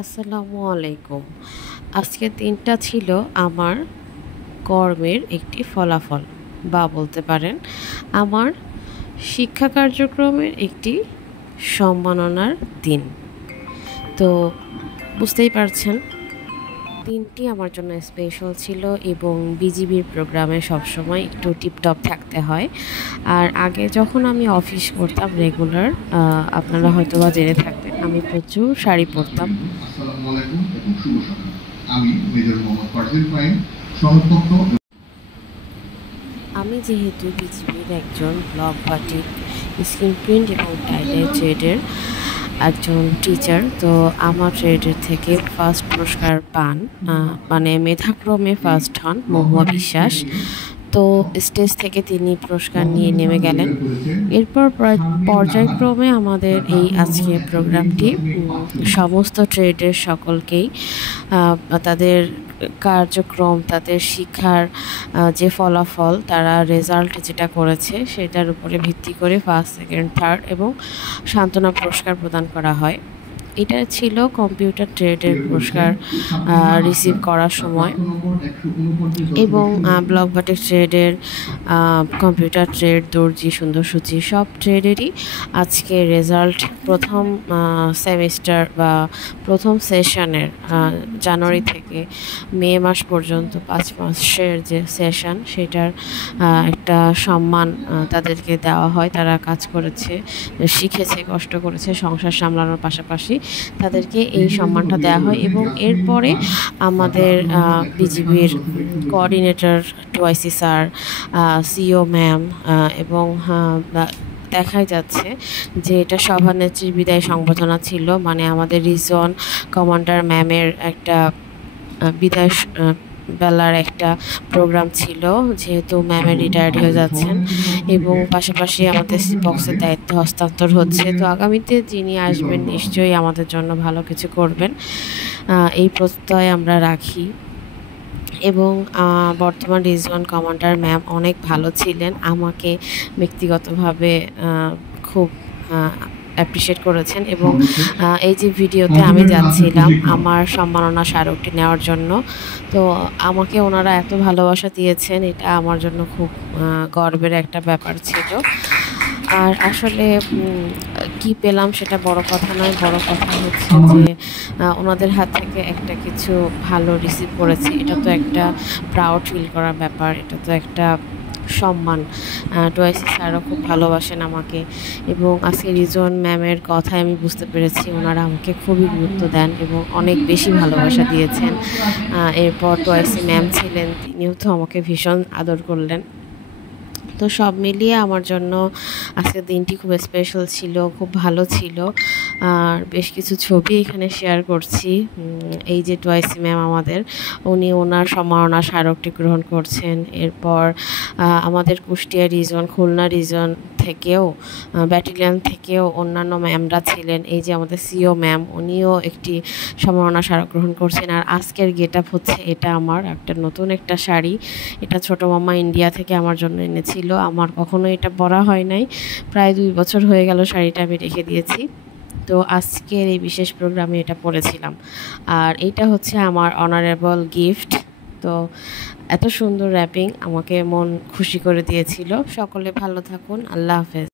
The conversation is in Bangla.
আসসালামু আলাইকুম। আজকের দিনটা ছিল আমার কর্মের একটি ফলাফল বা বলতে পারেন আমার শিক্ষা কার্যক্রমের একটি সম্মাননার দিন। তো বুঝতেই পারছেন দিনটি আমার জন্য স্পেশাল ছিল এবং বিজিবির প্রোগ্রামে সবসময় একটু টিপটপ থাকতে হয়। আর আগে যখন আমি অফিস করতাম রেগুলার, আপনারা হয়তোবা জেনে থাকবেন আমি প্রচুর শাড়ি পরতাম। আসসালামু আলাইকুম এবং শুভ সকাল। আমি মেজর মোহাম্মদ ফারজিল ফাহিম, সহকক্ষ। আমি যেহেতু বিজিবির একজন ব্লক বাটিক, স্ক্রিন প্রিন্ট এবং টাইডাই ট্রেডের একজন টিচার, তো আমার ট্রেডের থেকে ফার্স্ট পুরস্কার পান, মানে মেধাক্রমে ফার্স্ট হন মহুয়া বিশ্বাস। তো স্টেজ থেকে তিনি পুরস্কার নিয়ে নেমে গেলেন। এরপর পর্যায়ক্রমে আমাদের এই আজকের প্রোগ্রামটি সমস্ত ট্রেডের সকলকেই তাদের কার্যক্রম, তাদের শিক্ষার যে ফলাফল, তারা রেজাল্ট যেটা করেছে সেটার উপরে ভিত্তি করে ফার্স্ট, সেকেন্ড, থার্ড এবং সান্ত্বনা পুরস্কার প্রদান করা হয়। এটা ছিল কম্পিউটার ট্রেডের পুরস্কার রিসিভ করার সময়, এবং ব্লক বাটিক ট্রেডের, কম্পিউটার ট্রেড, দর্জি, সুন্দরসূচি সব ট্রেডেরই আজকে রেজাল্ট প্রথম সেমিস্টার বা প্রথম সেশনের জানুয়ারি থেকে মে মাস পর্যন্ত 5 মাসের যে সেশন, সেটার একটা সম্মান তাদেরকে দেওয়া হয়। তারা কাজ করেছে, শিখেছে, কষ্ট করেছে, সংসার সামলানোর পাশাপাশি তাদেরকে এই সম্মানটা দেওয়া হয়। এবং এরপরে আমাদের বিজিবির কোঅর্ডিনেটর টুআইসি স্যার, সিও ম্যাম, এবং দেখাই যাচ্ছে যে এটা সভানেত্রীর বিদায় সংবর্ধনা ছিল, মানে আমাদের রিজন কমান্ডার ম্যামের একটা বিদায় বেলার একটা প্রোগ্রাম ছিল, যেহেতু ম্যামের রিটায়ার্ড হয়ে যাচ্ছেন এবং পাশাপাশি আমাদের বক্সের দায়িত্ব হস্তান্তর হচ্ছে। তো আগামীতে যিনি আসবেন নিশ্চয়ই আমাদের জন্য ভালো কিছু করবেন, এই প্রত্যয় আমরা রাখি। এবং বর্তমান রিজওয়ান কমান্ডার ম্যাম অনেক ভালো ছিলেন, আমাকে ব্যক্তিগতভাবে খুব অ্যাপ্রিসিয়েট করেছেন। এবং এই যে ভিডিওতে আমি যাচ্ছিলাম আমার সম্মাননা স্মারকটি নেওয়ার জন্য, তো আমাকে ওনারা এত ভালোবাসা দিয়েছেন, এটা আমার জন্য খুব গর্বের একটা ব্যাপার ছিল। আর আসলে কি পেলাম সেটা বড় কথা নয়, বড় কথা হচ্ছে যে ওনাদের হাত থেকে একটা কিছু ভালো রিসিভ করেছি, এটা তো একটা প্রাউড ফিল করার ব্যাপার, এটা তো একটা সম্মান। টুআইসি স্যারও খুব ভালোবাসেন আমাকে, এবং আজকে রিজন ম্যামের কথায় আমি বুঝতে পেরেছি ওনারা আমাকে খুবই গুরুত্ব দেন এবং অনেক বেশি ভালোবাসা দিয়েছেন। এরপর টুআইসি ম্যাম ছিলেন, তিনিও তো আমাকে ভীষণ আদর করলেন। তো সব মিলিয়ে আমার জন্য আজকের দিনটি খুব স্পেশাল ছিল, খুব ভালো ছিল। আর বেশ কিছু ছবি এখানে শেয়ার করছি। এই যে টুআইসি ম্যাম আমাদের, উনি ওনার সম্মাননা স্মারকটি গ্রহণ করছেন। এরপর আমাদের কুষ্টিয়া রিজন, খুলনা রিজন থেকেও, ব্যাটালিয়ন থেকেও অন্যান্য ম্যামরা ছিলেন। এই যে আমাদের সিও ম্যাম, উনিও একটি সম্মাননা স্মারক গ্রহণ করছেন। আর আজকের গেট আপ হচ্ছে এটা আমার একটা নতুন একটা শাড়ি, এটা ছোটো মামা ইন্ডিয়া থেকে আমার জন্য এনেছিল, আমার কখনো এটা পরা হয় নাই, প্রায় 2 বছর হয়ে গেল শাড়িটা আমি রেখে দিয়েছি। তো আজকের এই বিশেষ প্রোগ্রামে এটা পরেছিলাম। আর এইটা হচ্ছে আমার অনারেবল গিফট। তো এত সুন্দর র্যাপিং আমাকে মন খুশি করে দিয়েছিল। সকলে ভালো থাকুন, আল্লাহ হাফেজ।